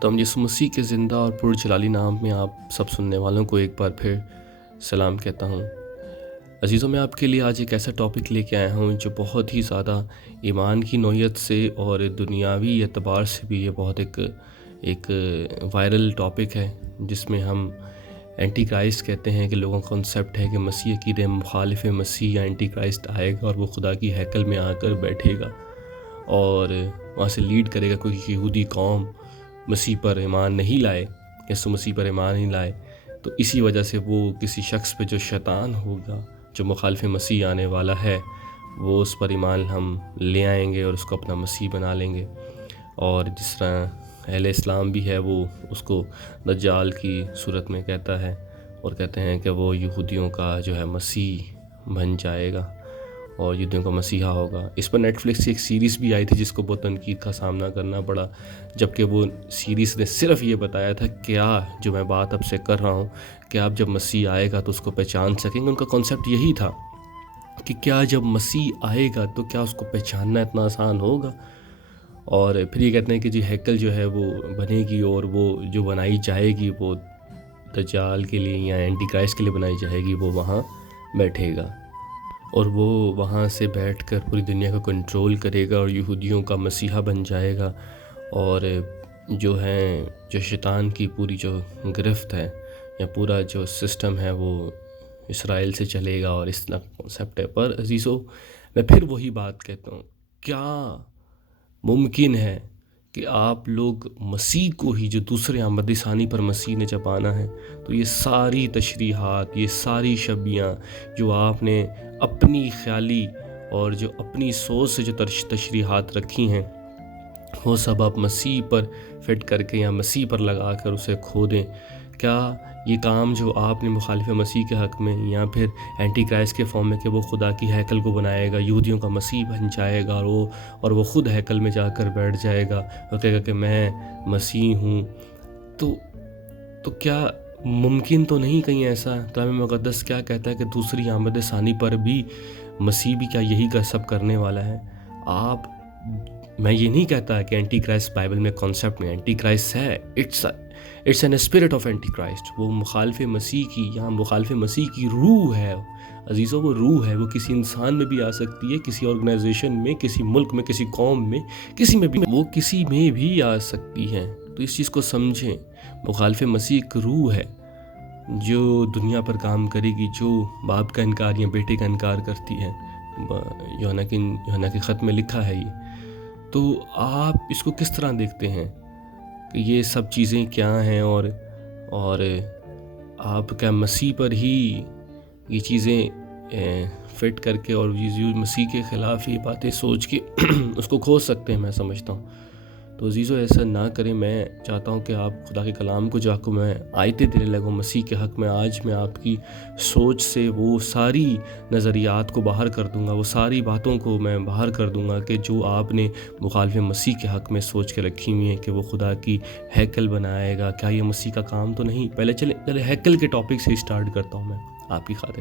خداوند یسوع مسیح کے زندہ اور پرجلالی نام میں آپ سب سننے والوں کو ایک بار پھر سلام کہتا ہوں۔ عزیزوں، میں آپ کے لیے آج ایک ایسا ٹاپک لے کے آیا ہوں جو بہت ہی زیادہ ایمان کی نوعیت سے اور دنیاوی اعتبار سے بھی یہ بہت ایک وائرل ٹاپک ہے، جس میں ہم اینٹی کرائسٹ کہتے ہیں کہ لوگوں کا کنسیپٹ ہے کہ مسیح عقیدے مخالف مسیح یا اینٹی کرائسٹ آئے گا اور وہ خدا کی ہیکل میں آ کر بیٹھے گا اور وہاں سے لیڈ کرے گا۔ کوئی یہودی قوم مسیح پر ایمان نہیں لائے، یسوع مسیح پر ایمان نہیں لائے، تو اسی وجہ سے وہ کسی شخص پہ جو شیطان ہوگا، جو مخالف مسیح آنے والا ہے، وہ اس پر ایمان ہم لے آئیں گے اور اس کو اپنا مسیح بنا لیں گے۔ اور جس طرح اہل اسلام بھی ہے، وہ اس کو دجال کی صورت میں کہتا ہے اور کہتے ہیں کہ وہ یہودیوں کا جو ہے مسیح بن جائے گا اور یہودیوں کا مسیحا ہوگا۔ اس پر نیٹ فلکس کی ایک سیریز بھی آئی تھی جس کو بہت تنقید کا سامنا کرنا پڑا، جبکہ وہ سیریز نے صرف یہ بتایا تھا کیا جو میں بات اب سے کر رہا ہوں کہ آپ جب مسیح آئے گا تو اس کو پہچان سکیں گے۔ ان کا کانسیپٹ یہی تھا کہ کیا جب مسیح آئے گا تو کیا اس کو پہچاننا اتنا آسان ہوگا۔ اور پھر یہ کہتے ہیں کہ جی ہیکل جو ہے وہ بنے گی اور وہ جو بنائی جائے گی وہ دجال کے لیے یا اینٹی کرائسٹ کے لیے بنائی جائے گی، وہ وہاں بیٹھے گا اور وہ وہاں سے بیٹھ کر پوری دنیا کو کنٹرول کرے گا اور یہودیوں کا مسیحا بن جائے گا، اور جو شیطان کی پوری جو گرفت ہے یا پورا جو سسٹم ہے وہ اسرائیل سے چلے گا، اور اس طرح کنسیپٹ ہے۔ پر عزیزو، میں پھر وہی بات کہتا ہوں، کیا ممکن ہے کہ آپ لوگ مسیح کو ہی، جو دوسرے آمد ثانی پر مسیح نے جب آنا ہے، تو یہ ساری تشریحات، یہ ساری شبیاں جو آپ نے اپنی خیالی اور جو اپنی سوچ سے جو تشریحات رکھی ہیں، وہ سب آپ مسیح پر فٹ کر کے یا مسیح پر لگا کر اسے کھو دیں؟ کیا یہ کام جو آپ نے مخالف مسیح کے حق میں یا پھر اینٹی کرائسٹ کے فارم میں کہ وہ خدا کی ہیکل کو بنائے گا، یہودیوں کا مسیح بن جائے گا اور وہ خود ہیکل میں جا کر بیٹھ جائے گا اور کہے گا کہ میں مسیح ہوں، تو کیا ممکن تو نہیں کہیں ایسا؟ کلام مقدس کیا کہتا ہے کہ دوسری آمد ثانی پر بھی مسیح بھی کیا یہی کا سب کرنے والا ہے؟ میں یہ نہیں کہتا کہ اینٹی کرائسٹ بائبل میں کانسیپٹ میں اینٹی کرائسٹ ہے، it's an spirit of Antichrist, وہ مخالف مسیح کی یہاں مخالف مسیح کی روح ہے۔ عزیزوں، وہ روح ہے، وہ کسی انسان میں بھی آ سکتی ہے، کسی آرگنائزیشن میں، کسی ملک میں، کسی قوم میں، کسی میں بھی، وہ کسی میں بھی آ سکتی ہے۔ تو اس چیز کو سمجھیں، مخالف مسیح ایک روح ہے جو دنیا پر کام کرے گی، جو باپ کا انکار یا بیٹے کا انکار کرتی ہے۔ یوحنا کے خط میں لکھا ہے یہ۔ تو آپ اس کو کس طرح دیکھتے ہیں کہ یہ سب چیزیں کیا ہیں، اور آپ کیا مسیح پر ہی یہ چیزیں فٹ کر کے اور مسیح کے خلاف یہ باتیں سوچ کے اس کو کھوج سکتے ہیں؟ میں سمجھتا ہوں تو عزیزو ایسا نہ کریں۔ میں چاہتا ہوں کہ آپ خدا کے کلام کو جو آپ کو میں آیتیں دینے لگوں مسیح کے حق میں، آج میں آپ کی سوچ سے وہ ساری نظریات کو باہر کر دوں گا، وہ ساری باتوں کو میں باہر کر دوں گا کہ جو آپ نے مخالف مسیح کے حق میں سوچ کے رکھی ہوئی ہیں کہ وہ خدا کی ہیکل بنائے گا۔ کیا یہ مسیح کا کام تو نہیں؟ پہلے چلے ہیکل کے ٹاپک سے اسٹارٹ کرتا ہوں میں آپ کی خاطر۔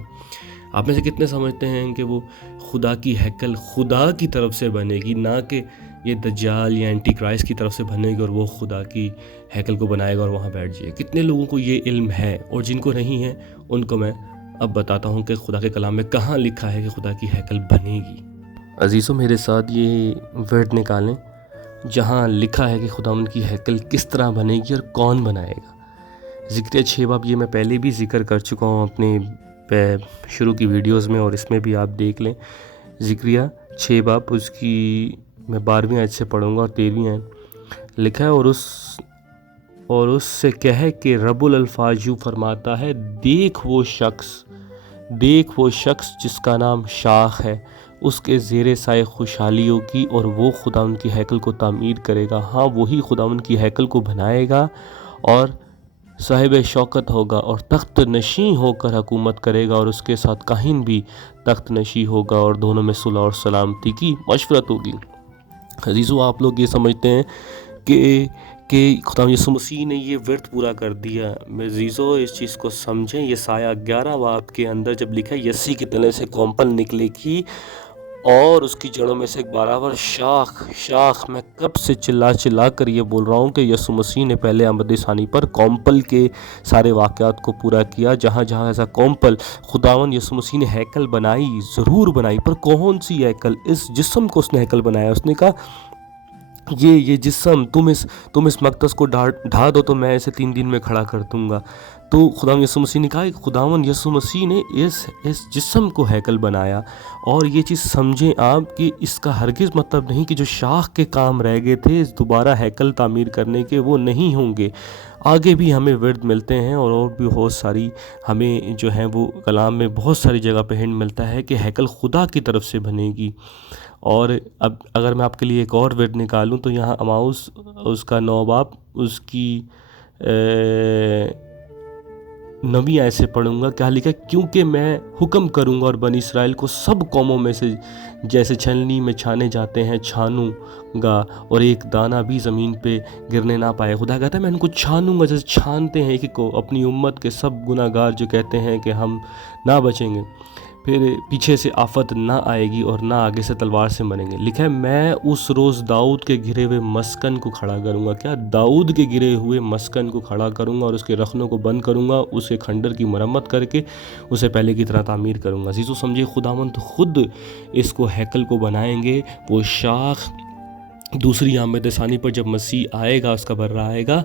آپ میں سے کتنے سمجھتے ہیں کہ وہ خدا کی ہیکل خدا کی طرف سے بنے گی، نہ کہ یہ دجال یا اینٹی کرائسٹ کی طرف سے بنے گی اور وہ خدا کی ہیکل کو بنائے گا اور وہاں بیٹھ جائے؟ کتنے لوگوں کو یہ علم ہے؟ اور جن کو نہیں ہے ان کو میں اب بتاتا ہوں کہ خدا کے کلام میں کہاں لکھا ہے کہ خدا کی ہیکل بنے گی۔ عزیزوں، میرے ساتھ یہ ورڈ نکالیں جہاں لکھا ہے کہ خداوند کی ہیکل کس طرح بنے گی اور کون بنائے گا۔ ذکریہ 6 باب، یہ میں پہلے بھی ذکر کر چکا ہوں اپنے شروع کی ویڈیوز میں، اور اس میں بھی آپ دیکھ لیں۔ ذکریہ 6 باب، اس کی میں 12ویں آیت سے پڑھوں گا اور 13ویں آیت لکھا ہے، اور اس سے کہے کہ رب الالفاظ یوں فرماتا ہے، دیکھ وہ شخص جس کا نام شاخ ہے، اس کے زیر سائے خوشحالی ہوگی اور وہ خداوند کی ہیکل کو تعمیر کرے گا۔ ہاں، وہی خداوند کی ہیکل کو بنائے گا اور صاحب شوکت ہوگا اور تخت نشین ہو کر حکومت کرے گا، اور اس کے ساتھ کاہن بھی تخت نشین ہوگا، اور دونوں میں صلح اور سلامتی کی مشورت ہوگی۔ عزیزو، آپ لوگ یہ سمجھتے ہیں کہ خدا یسوع مسیح نے یہ ورد پورا کر دیا۔ عزیزو، اس چیز کو سمجھیں، یہ سایہ 11 باب کے اندر جب لکھا ہے یسی کے تنے سے کونپل نکلے گی اور اس کی جڑوں میں سے ایک برابر شاخ میں کب سے چلا کر یہ بول رہا ہوں کہ یسوع مسیح نے پہلے آمد ثانی پر کومپل کے سارے واقعات کو پورا کیا. جہاں جہاں ایسا کومپل خداوند یسوع مسیح نے ہیکل بنائی، ضرور بنائی، پر کون سی ہیکل؟ اس جسم کو اس نے ہیکل بنایا. اس نے کہا یہ جسم تم اس مقدس کو ڈھا دو تو میں اسے 3 دن میں کھڑا کر دوں گا. تو خداوند یسوع مسیح نے کہا کہ خداوند یسوع مسیح نے اس جسم کو ہیکل بنایا. اور یہ چیز سمجھیں آپ کہ اس کا ہرگز مطلب نہیں کہ جو شاخ کے کام رہ گئے تھے دوبارہ ہیکل تعمیر کرنے کے، وہ نہیں ہوں گے. آگے بھی ہمیں ورد ملتے ہیں اور بھی بہت ساری ہمیں جو ہیں وہ کلام میں بہت ساری جگہ پہ ہنٹ ملتا ہے کہ ہیکل خدا کی طرف سے بنے گی. اور اب اگر میں آپ کے لیے ایک اور ورد نکالوں تو یہاں اماؤس اس کا 9 باب اس کی 9ویں آیت سے پڑھوں گا. کیا لکھا ہے؟ کیونکہ میں حکم کروں گا اور بنی اسرائیل کو سب قوموں میں سے جیسے چھلنی میں چھانے جاتے ہیں چھانوں گا، اور ایک دانہ بھی زمین پہ گرنے نہ پائے. خدا کہتا ہے میں ان کو چھانوں گا جیسے چھانتے ہیں کہ اپنی امت کے سب گناہ گار جو کہتے ہیں کہ ہم نہ بچیں گے، پھر پیچھے سے آفت نہ آئے گی اور نہ آگے سے تلوار سے مریں گے. لکھا ہے میں اس روز داؤد کے گرے ہوئے مسکن کو کھڑا کروں گا. کیا؟ داؤد کے گرے ہوئے مسکن کو کھڑا کروں گا اور اس کے رخنوں کو بند کروں گا، اس کے کھنڈر کی مرمت کر کے اسے پہلے کی طرح تعمیر کروں گا. عزیزو سمجھے خداوند خود اس کو ہیکل کو بنائیں گے. وہ شاخ دوسری آمد ثانی پر جب مسیح آئے گا، اس کا برہ آئے گا،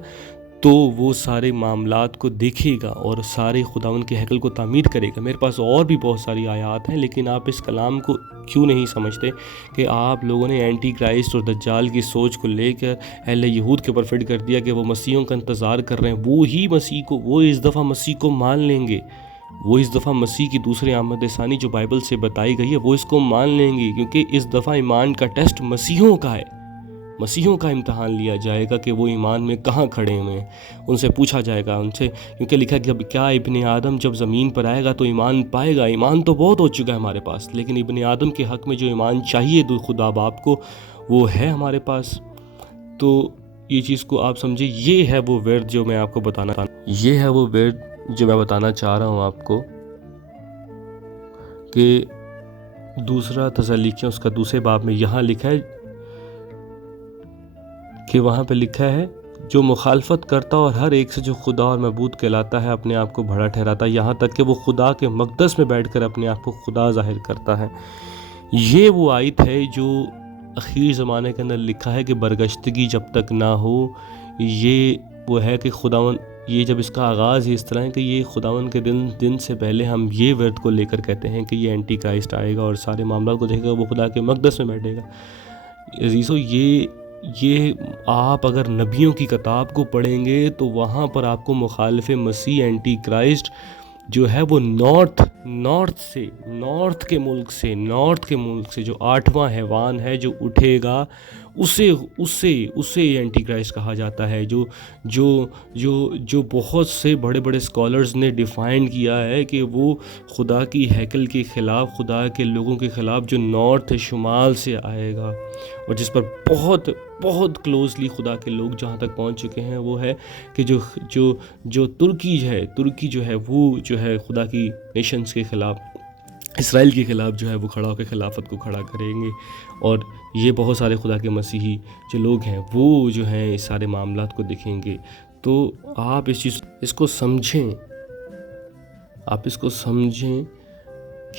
تو وہ سارے معاملات کو دیکھے گا اور سارے خداوند کے ہیکل کو تعمیر کرے گا. میرے پاس اور بھی بہت ساری آیات ہیں، لیکن آپ اس کلام کو کیوں نہیں سمجھتے کہ آپ لوگوں نے اینٹی کرائسٹ اور دجال کی سوچ کو لے کر اہل یہود کے اوپر فٹ کر دیا کہ وہ مسیحوں کا انتظار کر رہے ہیں. وہ اس دفعہ مسیح کو مان لیں گے. وہ اس دفعہ مسیح کی دوسری آمد ثانی جو بائبل سے بتائی گئی ہے وہ اس کو مان لیں گے، کیونکہ اس دفعہ ایمان کا ٹیسٹ مسیحوں کا ہے. مسیحوں کا امتحان لیا جائے گا کہ وہ ایمان میں کہاں کھڑے ہوئے ہیں. ان سے پوچھا جائے گا، ان سے، کیونکہ لکھا کہ اب کیا ابن آدم جب زمین پر آئے گا تو ایمان پائے گا. ایمان تو بہت ہو چکا ہے ہمارے پاس، لیکن ابن آدم کے حق میں جو ایمان چاہیے خدا باپ کو، وہ ہے ہمارے پاس. تو یہ چیز کو آپ سمجھے. یہ ہے وہ ورد جو میں آپ کو بتانا چاہ رہا ہوں آپ کو، کہ دوسرا تسالیکیوں اس کا دوسرے باب میں یہاں لکھا ہے کہ وہاں پہ لکھا ہے جو مخالفت کرتا اور ہر ایک سے جو خدا اور معبود کہلاتا ہے اپنے آپ کو بڑا ٹھہراتا ہے، یہاں تک کہ وہ خدا کے مقدس میں بیٹھ کر اپنے آپ کو خدا ظاہر کرتا ہے. یہ وہ آیت ہے جو اخیر زمانے کے اندر لکھا ہے کہ برگشتگی جب تک نہ ہو. یہ وہ ہے کہ خداوند، یہ جب اس کا آغاز ہی اس طرح ہے کہ یہ خداوند کے دن سے پہلے ہم یہ ورد کو لے کر کہتے ہیں کہ یہ اینٹی کرائسٹ آئے گا اور سارے معاملات کو دیکھے گا، وہ خدا کے مقدس میں بیٹھے گا. عزیزو یہ آپ اگر نبیوں کی کتاب کو پڑھیں گے تو وہاں پر آپ کو مخالف مسیح اینٹی کرائسٹ جو ہے وہ نارتھ کے ملک سے جو 8واں حیوان ہے جو اٹھے گا، اسے اینٹی کرائسٹ کہا جاتا ہے. جو بہت سے بڑے بڑے اسکالرز نے ڈیفائن کیا ہے کہ وہ خدا کی ہیکل کے خلاف، خدا کے لوگوں کے خلاف جو نارتھ شمال سے آئے گا، اور جس پر بہت بہت کلوزلی خدا کے لوگ جہاں تک پہنچ چکے ہیں وہ ہے کہ جو ترکی جو ہے وہ جو ہے خدا کی نیشنز کے خلاف، اسرائیل کے خلاف جو ہے وہ کھڑا ہو کے خلافت کو کھڑا کریں گے. اور یہ بہت سارے خدا کے مسیحی جو لوگ ہیں وہ جو ہیں اس سارے معاملات کو دیکھیں گے. تو آپ اس کو سمجھیں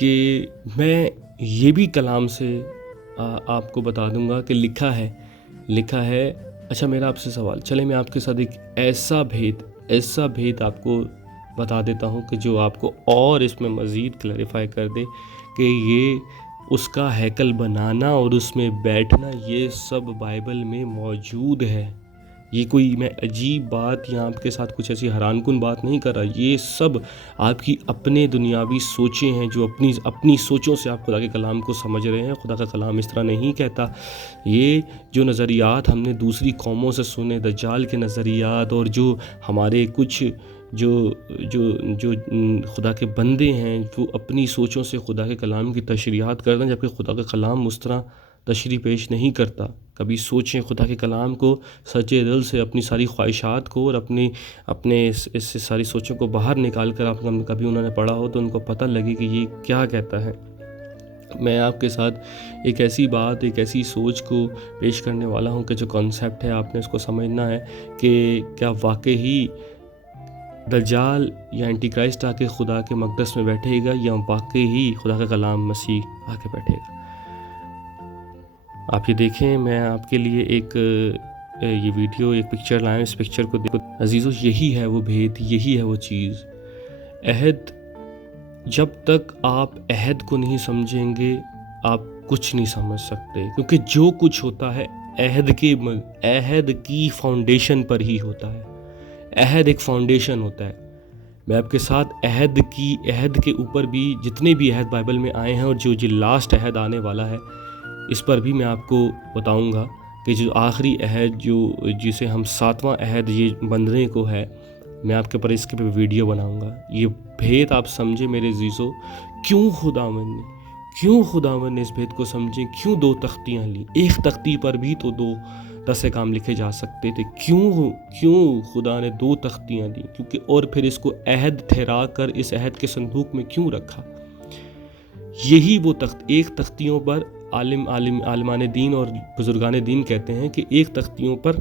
کہ میں یہ بھی کلام سے آپ کو بتا دوں گا کہ لکھا ہے. اچھا میرا آپ سے سوال، چلے میں آپ کے ساتھ ایک ایسا بھید آپ کو بتا دیتا ہوں کہ جو آپ کو اور اس میں مزید کلیریفائی کر دے کہ یہ اس کا ہیکل بنانا اور اس میں بیٹھنا یہ سب بائبل میں موجود ہے. یہ کوئی میں عجیب بات یا آپ کے ساتھ کچھ ایسی حیران کن بات نہیں کر رہا. یہ سب آپ کی اپنے دنیاوی سوچیں ہیں جو اپنی سوچوں سے آپ خدا کے کلام کو سمجھ رہے ہیں. خدا کا کلام اس طرح نہیں کہتا. یہ جو نظریات ہم نے دوسری قوموں سے سنے، دجال کے نظریات، اور جو ہمارے کچھ جو خدا کے بندے ہیں وہ اپنی سوچوں سے خدا کے کلام کی تشریحات کرتے ہیں، جبکہ خدا کا کلام اس طرح تشریح پیش نہیں کرتا. کبھی سوچیں خدا کے کلام کو سچے دل سے، اپنی ساری خواہشات کو اور اپنے اس ساری سوچوں کو باہر نکال کر آپ کبھی انہوں نے پڑھا ہو تو ان کو پتہ لگے کہ یہ کیا کہتا ہے. میں آپ کے ساتھ ایک ایسی بات، ایک ایسی سوچ کو پیش کرنے والا ہوں کہ جو کانسیپٹ ہے آپ نے اس کو سمجھنا ہے کہ کیا واقعی دجال یا اینٹی کرائسٹ آ کے خدا کے مقدس میں بیٹھے گا یا واقعی ہی خدا کا کلام مسیح آ کے بیٹھے گا۔ آپ یہ دیکھیں، میں آپ کے لیے ایک یہ ویڈیو، ایک پکچر لائیں، اس پکچر کو دیکھو عزیزو، یہی ہے وہ بھید، یہی ہے وہ چیز۔ عہد، جب تک آپ عہد کو نہیں سمجھیں گے آپ کچھ نہیں سمجھ سکتے، کیونکہ جو کچھ ہوتا ہے عہد کی فاؤنڈیشن پر ہی ہوتا ہے۔ عہد ایک فاؤنڈیشن ہوتا ہے۔ میں آپ کے ساتھ عہد کے اوپر بھی جتنے بھی عہد بائبل میں آئے ہیں اور جو لاسٹ عہد آنے والا ہے اس پر بھی میں آپ کو بتاؤں گا کہ جو آخری عہد جسے ہم 7واں عہد یہ بندھنے کو ہے، میں آپ کے پر اس کے پہ ویڈیو بناؤں گا۔ یہ بھید آپ سمجھیں میرے عزیزو، کیوں خداوند نے اس بھید کو سمجھیں، کیوں 2 تختیاں لیں؟ ایک تختی پر بھی تو 10 کام لکھے جا سکتے تھے، کیوں خدا نے 2 تختیاں دیں؟ کیونکہ اور پھر اس کو عہد ٹھہرا کر اس عہد کے صندوق میں کیوں رکھا؟ یہی وہ ایک تختیوں پر عالمان دین اور بزرگان دین کہتے ہیں کہ ایک تختیوں پر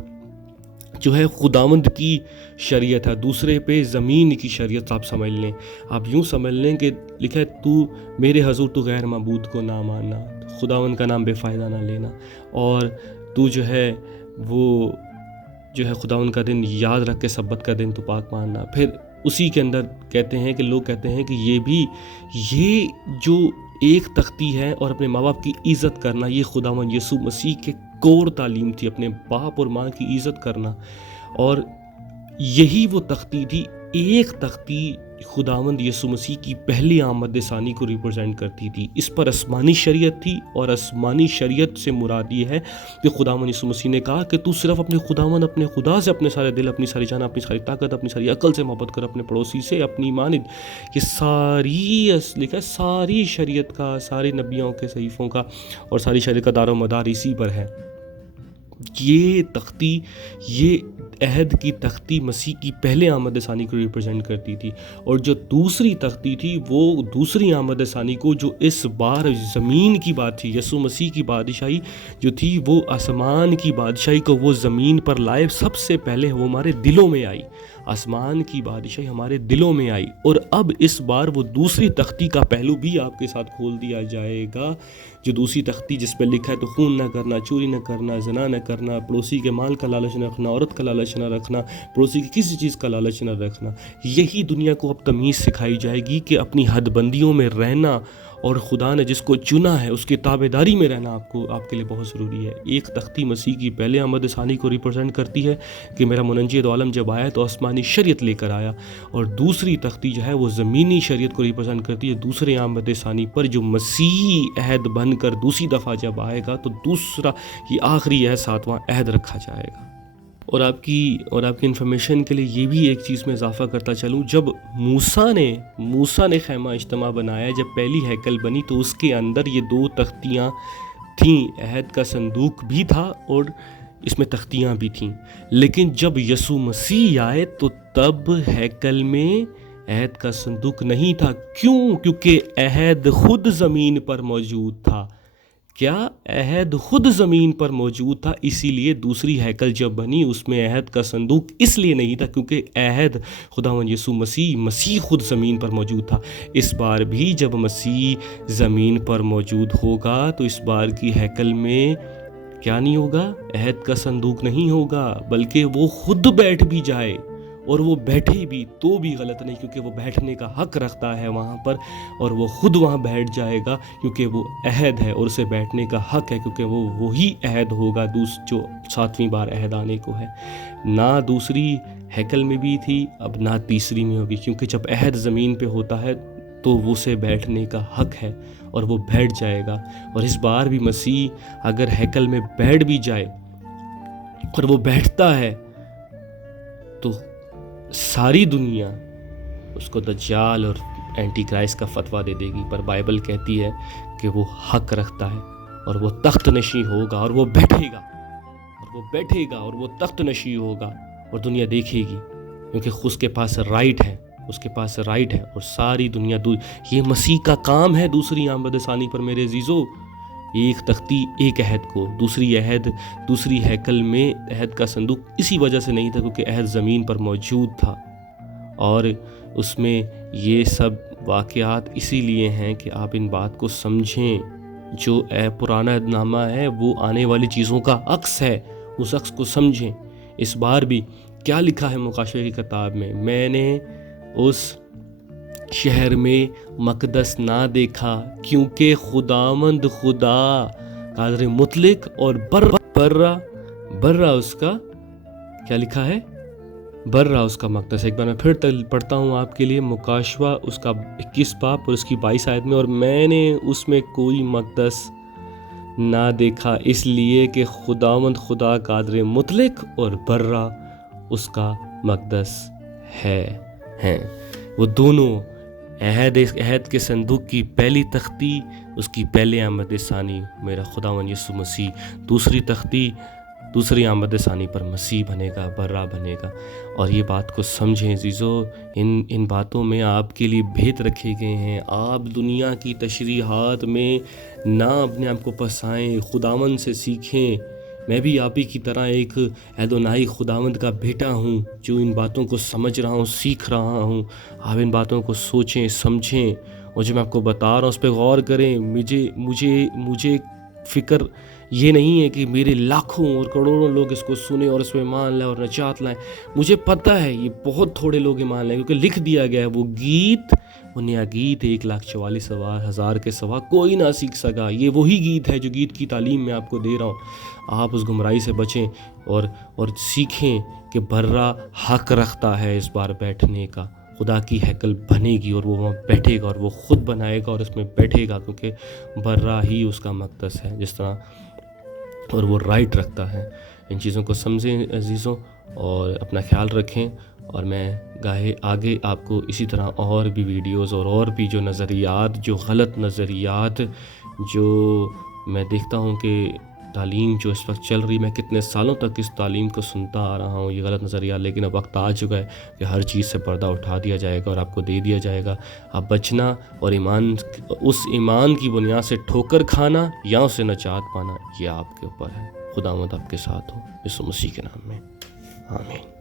جو ہے خداوند کی شریعت ہے، دوسرے پہ زمین کی شریعت آپ سمجھ لیں۔ آپ یوں سمجھ لیں کہ لکھا ہے تو میرے حضور تو غیر معبود کو نہ ماننا، خداوند کا نام بے فائدہ نہ لینا، اور تو جو ہے وہ جو ہے خداوند کا دن یاد رکھ کے سبت کا دن تو پاک ماننا۔ پھر اسی کے اندر کہتے ہیں کہ لوگ کہتے ہیں کہ یہ جو ایک تختی ہے اور اپنے ماں باپ کی عزت کرنا، یہ خداوند یسوع مسیح کے کور تعلیم تھی، اپنے باپ اور ماں کی عزت کرنا، اور یہی وہ تختی تھی۔ ایک تختی خداوند یسوع مسیح کی پہلی آمد ثانی کو ریپرزینٹ کرتی تھی، اس پر آسمانی شریعت تھی، اور آسمانی شریعت سے مراد یہ ہے کہ خداوند یسوع مسیح نے کہا کہ تو صرف اپنے خدا سے اپنے سارے دل، اپنی ساری جان، اپنی ساری طاقت، اپنی ساری عقل سے محبت کر، اپنے پڑوسی سے اپنی مانند۔ یہ ساری لکھا ہے، ساری شریعت کا، سارے نبیوں کے صحیفوں کا اور ساری شریعت کا دار و مدار اسی پر ہے۔ یہ تختی، یہ عہد کی تختی مسیح کی پہلے آمد ثانی کو ریپرزینٹ کرتی تھی، اور جو دوسری تختی تھی وہ دوسری آمد ثانی کو، جو اس بار زمین کی بات تھی، یسوع مسیح کی بادشاہی جو تھی وہ آسمان کی بادشاہی کو وہ زمین پر لائے، سب سے پہلے وہ ہمارے دلوں میں آئی، آسمان کی بادشاہی ہمارے دلوں میں آئی۔ اور اب اس بار وہ دوسری تختی کا پہلو بھی آپ کے ساتھ کھول دیا جائے گا، جو دوسری تختی جس پہ لکھا ہے تو خون نہ کرنا، چوری نہ کرنا، زنا نہ کرنا، پڑوسی کے مال کا لالچ نہ رکھنا، عورت کا لالچ نہ رکھنا، پڑوسی کی کسی چیز کا لالچ نہ رکھنا۔ یہی دنیا کو اب تمیز سکھائی جائے گی کہ اپنی حد بندیوں میں رہنا، اور خدا نے جس کو چنا ہے اس کی تابعداری میں رہنا آپ کے لیے بہت ضروری ہے۔ ایک تختی مسیح کی پہلے آمد ثانی کو ریپرزینٹ کرتی ہے کہ میرا منجی دو عالم جب آیا تو آسمانی شریعت لے کر آیا، اور دوسری تختی جو ہے وہ زمینی شریعت کو ریپرزینٹ کرتی ہے دوسرے آمد ثانی پر، جو مسیحی عہد بن کر دوسری دفعہ جب آئے گا تو دوسرا یہ آخری عہد 7واں عہد رکھا جائے گا۔ اور آپ کی انفارمیشن کے لیے یہ بھی ایک چیز میں اضافہ کرتا چلوں، جب موسیٰ نے خیمہ اجتماع بنایا، جب پہلی ہیکل بنی تو اس کے اندر یہ 2 تختیاں تھیں، عہد کا صندوق بھی تھا اور اس میں تختیاں بھی تھیں۔ لیکن جب یسوع مسیح آئے تو تب ہیکل میں عہد کا صندوق نہیں تھا۔ کیوں؟ کیونکہ عہد خود زمین پر موجود تھا۔ کیا؟ عہد خود زمین پر موجود تھا، اسی لیے دوسری ہیکل جب بنی اس میں عہد کا صندوق اس لیے نہیں تھا کیونکہ عہد خداوند یسوع مسیح خود زمین پر موجود تھا۔ اس بار بھی جب مسیح زمین پر موجود ہوگا تو اس بار کی ہیکل میں کیا نہیں ہوگا؟ عہد کا صندوق نہیں ہوگا، بلکہ وہ خود بیٹھ بھی جائے، اور وہ بیٹھے بھی تو بھی غلط نہیں، کیونکہ وہ بیٹھنے کا حق رکھتا ہے وہاں پر، اور وہ خود وہاں بیٹھ جائے گا کیونکہ وہ عہد ہے، اور اسے بیٹھنے کا حق ہے کیونکہ وہ وہی عہد ہوگا جو 7ویں بار عہد آنے کو ہے۔ نہ دوسری ہیکل میں بھی تھی، اب نہ تیسری میں ہوگی، کیونکہ جب عہد زمین پہ ہوتا ہے تو وہ اسے بیٹھنے کا حق ہے اور وہ بیٹھ جائے گا۔ اور اس بار بھی مسیح اگر ہیکل میں بیٹھ بھی جائے اور وہ بیٹھتا ہے تو ساری دنیا اس کو دجال اور اینٹی کرائسٹ کا فتویٰ دے دے گی، پر بائبل کہتی ہے کہ وہ حق رکھتا ہے اور وہ تخت نشیں ہوگا اور وہ بیٹھے گا اور وہ تخت نشیں ہوگا اور دنیا دیکھے گی، کیونکہ اس کے پاس رائٹ ہے اس کے پاس رائٹ ہے، اور ساری دنیا یہ مسیح کا کام ہے دوسری آمد ثانی پر میرے عزیزو، ایک تختی ایک عہد کو، دوسری عہد دوسری ہیکل میں عہد کا صندوق اسی وجہ سے نہیں تھا کیونکہ عہد زمین پر موجود تھا، اور اس میں یہ سب واقعات اسی لیے ہیں کہ آپ ان بات کو سمجھیں، جو پرانا عہد نامہ ہے وہ آنے والی چیزوں کا عکس ہے، اس عکس کو سمجھیں۔ اس بار بھی کیا لکھا ہے مکاشفے کی کتاب میں نے اس شہر میں مقدس نہ دیکھا کیونکہ خداوند خدا قادر مطلق اور برا اس کا کیا لکھا ہے، برا اس کا مقدس۔ ایک بار میں پھر پڑھتا ہوں آپ کے لیے مکاشفہ اس کا 21 باب اور اس کی 22 آیت میں، اور میں نے اس میں کوئی مقدس نہ دیکھا اس لیے کہ خداوند خدا قادر مطلق اور برا اس کا مقدس ہیں۔ وہ دونوں عہد کے صندوق کی پہلی تختی، اس کی پہلے آمد ثانی میرا خداوند یسوع مسیح، دوسری تختی دوسری آمد ثانی پر مسیح بنے گا، برا بنے گا۔ اور یہ بات کو سمجھیں عزیزو، ان باتوں میں آپ کے لیے بھید رکھے گئے ہیں۔ آپ دنیا کی تشریحات میں نہ اپنے آپ کو پھنسائیں، خداوند سے سیکھیں۔ میں بھی آپ ہی کی طرح ایک ادونائی خداوند کا بیٹا ہوں جو ان باتوں کو سمجھ رہا ہوں، سیکھ رہا ہوں۔ آپ ان باتوں کو سوچیں، سمجھیں، اور جو میں آپ کو بتا رہا ہوں اس پہ غور کریں۔ مجھے فکر یہ نہیں ہے کہ میرے لاکھوں اور کروڑوں لوگ اس کو سنیں اور اس پہ ایمان لائیں اور نجات لائیں۔ مجھے پتہ ہے یہ بہت تھوڑے لوگ ایمان لائیں، کیونکہ لکھ دیا گیا ہے وہ نیا گیت 1,44,000 کے سوا کوئی نہ سیکھ سکا۔ یہ وہی گیت ہے جو گیت کی تعلیم میں آپ کو دے رہا ہوں۔ آپ اس گمراہی سے بچیں اور سیکھیں کہ برا حق رکھتا ہے اس بار بیٹھنے کا۔ خدا کی ہیکل بنے گی اور وہ وہاں بیٹھے گا، اور وہ خود بنائے گا اور اس میں بیٹھے گا، کیونکہ برا ہی اس کا مقدس ہے جس طرح، اور وہ رائٹ رکھتا ہے۔ ان چیزوں کو سمجھیں عزیزوں، اور اپنا خیال رکھیں، اور میں گاہے آگے آپ کو اسی طرح اور بھی ویڈیوز اور بھی جو نظریات، جو غلط نظریات، جو میں دیکھتا ہوں کہ تعلیم جو اس وقت چل رہی، میں کتنے سالوں تک اس تعلیم کو سنتا آ رہا ہوں، یہ غلط نظریات، لیکن اب وقت آ چکا ہے کہ ہر چیز سے پردہ اٹھا دیا جائے گا اور آپ کو دے دیا جائے گا۔ اب بچنا اور اس ایمان کی بنیاد سے ٹھوکر کھانا یا اسے نجات پانا، یہ آپ کے اوپر ہے۔ خداوند آپ کے ساتھ ہو، یسوع مسیح کے نام میں، آمین۔